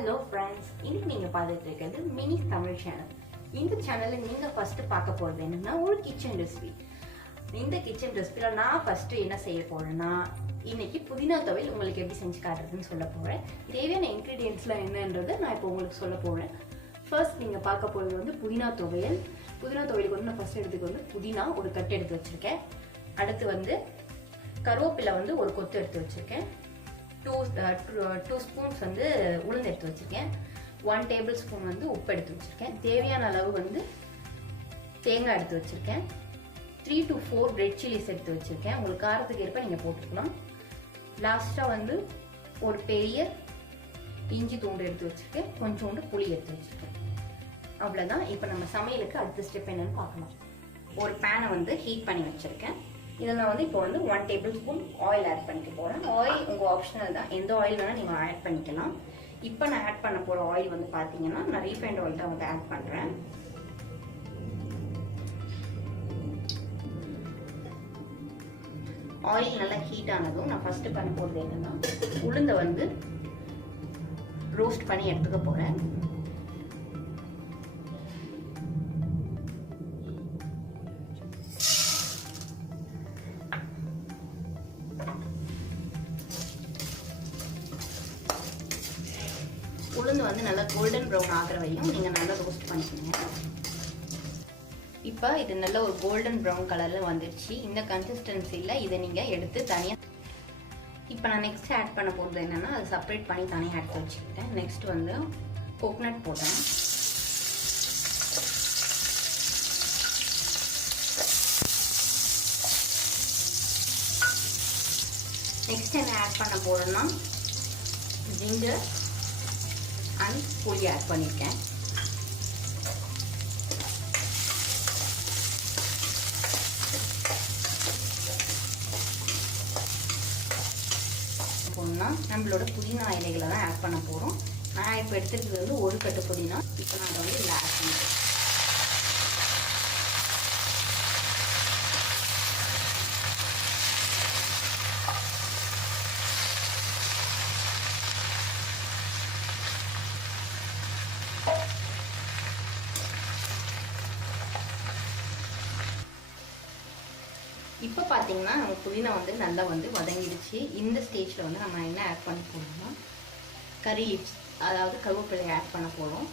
Hello friends, இன்னைக்கு நீங்க பார்த்துட்டு இருக்கிறது மினி தமிழ் சேனல். இந்த சேனல்ல நீங்க ஃபர்ஸ்ட் பார்க்க போறது என்னன்னா ஒரு கிச்சன் ரெசிபி. இந்த கிச்சன் ரெசிபில நான் ஃபர்ஸ்ட் என்ன செய்ய போறேன்னா இன்னைக்கு புதினா துவையல் உங்களுக்கு எப்படி செஞ்சு காட்டுறதுன்னு சொல்ல போறேன். தேவையான இன்கிரிடியன்ட்ஸ்லாம் என்னன்றதை நான் இப்போ உங்களுக்கு சொல்ல போறேன். ஃபர்ஸ்ட் நீங்க பார்க்க போறது வந்து புதினா துவையல். புதினா துவையலுக்கு வந்து நான் ஃபர்ஸ்ட் எடுத்துக்கு வந்து புதினா ஒரு கட்டு எடுத்து வச்சிருக்கேன். அடுத்து வந்து கருவேப்பிலை வந்து ஒரு கொத்து எடுத்து வச்சிருக்கேன். 2 ஸ்பூன்ஸ் வந்து உளுந்து எடுத்து வச்சிருக்கேன். 1 டேபிள் ஸ்பூன் வந்து உப்பு எடுத்து வச்சிருக்கேன். தேவையான அளவு வந்து தேங்காய் எடுத்து வச்சிருக்கேன். 3 to 4 ரெட் சில்லிஸ் எடுத்து வச்சிருக்கேன். உங்களுக்கு காரத்துக்கு ஏற்ப நீங்க போட்டுக்கலாம். லாஸ்டா வந்து ஒரு பெரிய இஞ்சி தூண்டு எடுத்து வச்சிருக்கேன். கொஞ்சோண்டு புளி எடுத்து வச்சிருக்கேன். அவ்வளவுதான். இப்போ நம்ம சமையலுக்கு அடுத்த ஸ்டெப் என்னன்னு பார்க்கலாம். ஒரு பேனை வந்து ஹீட் பண்ணி வச்சிருக்கேன். இதில் வந்து இப்போ வந்து 1 டேபிள் ஸ்பூன் ஆயில் ஆட் பண்ணிக்க போகிறேன். ஆயில் உங்கள் ஆப்ஷனல் தான், எந்த ஆயில் வேணால் நீங்கள் ஆட் பண்ணிக்கலாம். இப்போ நான் ஆட் பண்ண போகிற ஆயில் வந்து பார்த்தீங்கன்னா நான் ரீஃபைண்ட் ஆயில் தான் வந்து ஆட் பண்ணுறேன். ஆயில் நல்லா ஹீட் ஆனதும் நான் ஃபஸ்ட்டு பண்ண போகிறது என்னன்னா உளுந்தை வந்து ரோஸ்ட் பண்ணி எடுத்துக்க போகிறேன். உளுந்து வந்து நல்லா கோல்டன் ப்ரௌன் ஆகிற வரையும் நீங்கள் நல்லா ரோஸ்ட் பண்ணிக்கோங்க. இப்போ இது நல்ல ஒரு கோல்டன் ப்ரௌன் கலரில் வந்துடுச்சு. இந்த கன்சிஸ்டன்சியில் இதை நீங்கள் எடுத்து தனியாக இப்போ நான் நெக்ஸ்ட் ஆட் பண்ண போகிறது என்னென்னா அதை செப்பரேட் பண்ணி தனியாக எடுத்து வச்சுக்கிட்டேன். நெக்ஸ்ட் வந்து கோகனட் போட்டேன். நெக்ஸ்ட் என்ன ஆட் பண்ண போகிறேன்னா ஜிஞ்சர் அண்ட் புளி ஆட் பண்ணியிருக்கேன். நம்மளோட புதினா இலைகளை தான் ஆட் பண்ண போகிறோம். நான் இப்போ எடுத்துக்கிறது வந்து ஒரு கட்டு புதினா. இப்போ நான் அதை வந்து இதில் ஆட் பண்ணிக்கிறேன். இப்போ பார்த்தீங்கன்னா நம்ம புதினா வந்து நல்லா வந்து வதங்கிடுச்சு. இந்த ஸ்டேஜில் வந்து நம்ம என்ன ஆட் பண்ண போகிறோம்னா கறி லீவ்ஸ், அதாவது கருவேப்பிலை ஆட் பண்ண போகிறோம்.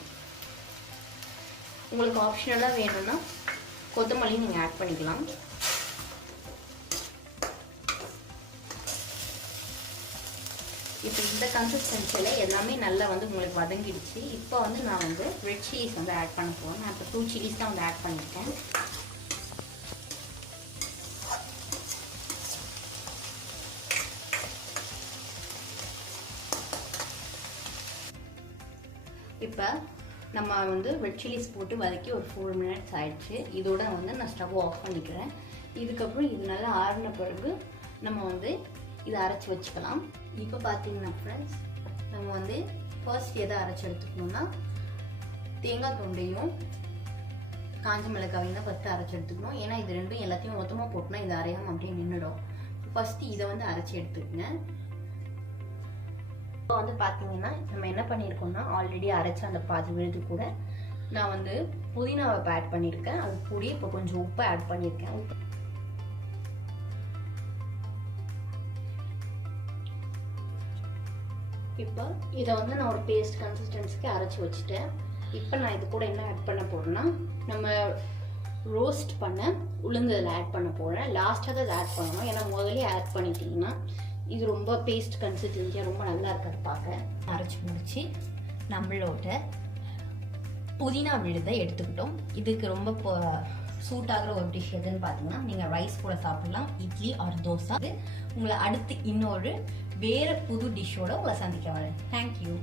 உங்களுக்கு ஆப்ஷனலாக வேணும்னா கொத்தமல்லி நீங்கள் ஆட் பண்ணிக்கலாம். இப்போ இந்த கன்சிஸ்டன்சியில் எல்லாமே நல்லா வந்து உங்களுக்கு வதங்கிடுச்சு. இப்போ வந்து நான் வந்து ரெட் சில்லிஸ் வந்து ஆட் பண்ண போகிறேன். நான் இப்போ 2 சில்லிஸ் தான் வந்து ஆட் பண்ணியிருக்கேன். இப்போ நம்ம வந்து ரெட் சில்லிஸ் போட்டு வதக்கி ஒரு 4 மினிட்ஸ் ஆயிடுச்சு. இதோட வந்து நான் ஸ்டவ் ஆஃப் பண்ணிக்கிறேன். இதுக்கப்புறம் இது நல்லா ஆறின பிறகு நம்ம வந்து இதை அரைச்சி வச்சுக்கலாம். இப்போ பார்த்தீங்கன்னா ஃப்ரெண்ட்ஸ், நம்ம வந்து ஃபர்ஸ்ட் எதை அரைச்சி எடுத்துக்கணும்னா தேங்காய் தொண்டையும் காஞ்ச மிளகாவையும் தான் ஃபஸ்ட்டு அரைச்சி எடுத்துக்கணும். ஏன்னா இது ரெண்டும் எல்லாத்தையும் மொத்தமாக போட்டோம்னா இது அரையாமல் அப்படியே நின்றுடும். ஃபஸ்ட்டு இதை வந்து அரைச்சி எடுத்துக்கங்க. இப்போ வந்து பார்த்தீங்கன்னா நம்ம என்ன பண்ணியிருக்கோம்னா ஆல்ரெடி அரைச்ச அந்த பாதி விழுது கூட நான் வந்து புதினாவை ஆட் பண்ணியிருக்கேன். அது கூட இப்போ கொஞ்சம் உப்பு ஆட் பண்ணியிருக்கேன். இப்போ இதை வந்து நான் ஒரு பேஸ்ட் கன்சிஸ்டன்சிக்கு அரைச்சி வச்சுட்டேன். இப்போ நான் இது கூட என்ன ஆட் பண்ண போகிறேன்னா நம்ம ரோஸ்ட் பண்ண உளுந்து இதில் ஆட் பண்ண போகிறேன். லாஸ்ட்டாக தான் இதை ஆட் பண்ணணும். ஏன்னா முதலே ஆட் பண்ணிட்டீங்கன்னா இது ரொம்ப பேஸ்ட் கன்சிஸ்டன்சியாக ரொம்ப நல்லா இருக்காது பார்க்க. அரைச்சி முடிச்சு நம்மளோட புதினா விழுதை எடுத்துக்கிட்டோம். இதுக்கு ரொம்ப சூட் ஆகிற ஒரு டிஷ் எதுன்னு பார்த்தீங்கன்னா நீங்கள் ரைஸ் கூட சாப்பிடலாம், இட்லி ஆர் தோசை. உங்களை அடுத்து இன்னொரு வேறு புது டிஷ்ஷோட உங்களை சந்திக்க வரேன். தேங்க்யூ.